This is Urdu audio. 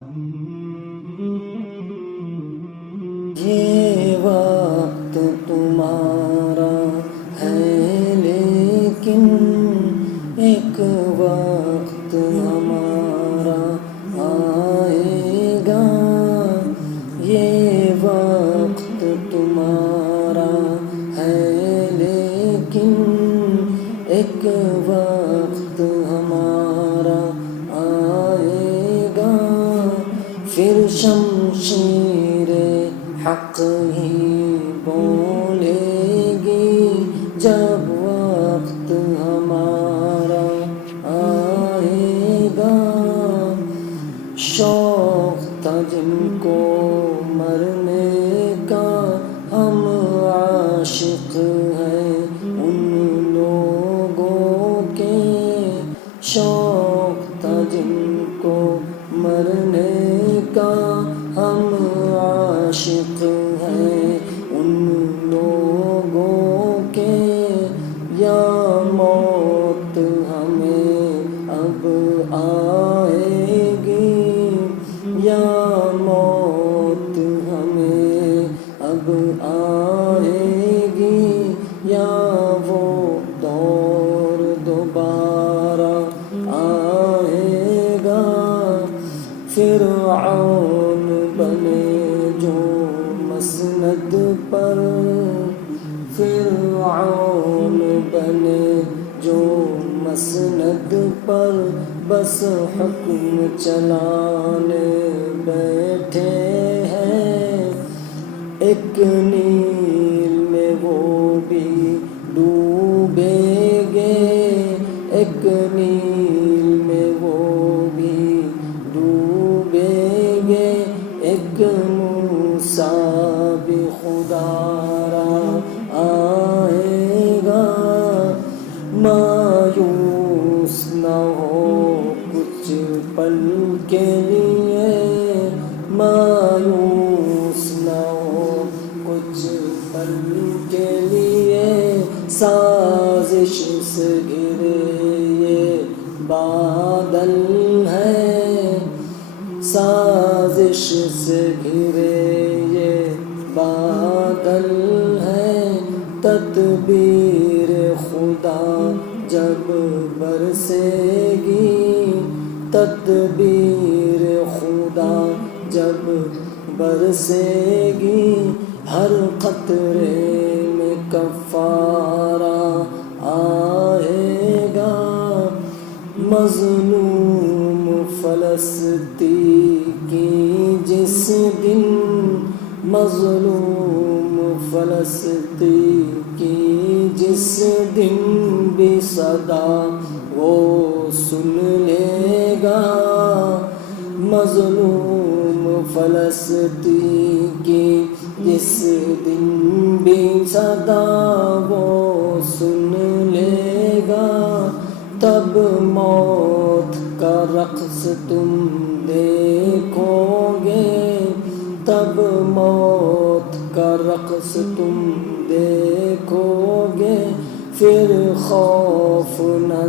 یہ وقت تمہارا ہے لیکن ایک وقت ہمارا آئے گا. یہ وقت تمہارا ہے لیکن ایک وقت ہمارا آئے گا. پھر شمشیر حق ہی بولے گی جب وقت ہمارا آئے گا. شوق تھا جن کو مرنے کا ہم عاشق ہیں ان لوگوں کے. شوق تھا جن کو مرنے کا ہم عاشق ہیں ان لوگوں کے. یا موت ہمیں اب آئے گی یا موت ہمیں اب آئے گی یا وہ دور دوبارہ آئے گا. فرعون بنے جو مسند پر فرعون بنے جو مسند پر بس حکم چلانے بیٹھے ہیں. ایک نیل میں وہ بھی ڈوبیں گے ایک نیل میں وہ بھی ڈوبیں گے. ایک موسیٰ بھی خدا را آئے گا. مایوس نہ ہو کچھ پل کے لیے مایوس نہ ہو کچھ پل کے لیے. سازش سے گرے یہ بادل ہے سازش سے گھرے یہ بادل ہے. تدبیر خدا جب برسے گی تدبیر خدا جب برسے گی. ہر قطرے میں کفارہ آئے گا. مظلوم فلسطین کی جس دن مظلوم فلسطین کی جس دن بھی صدا وہ سن لے گا. مظلوم فلسطین کی جس دن بھی صدا وہ سن لے گا. تب موت کا رقص تم دیکھو گے تب موت کا رقص تم دیکھو گے. پھر خوف نہ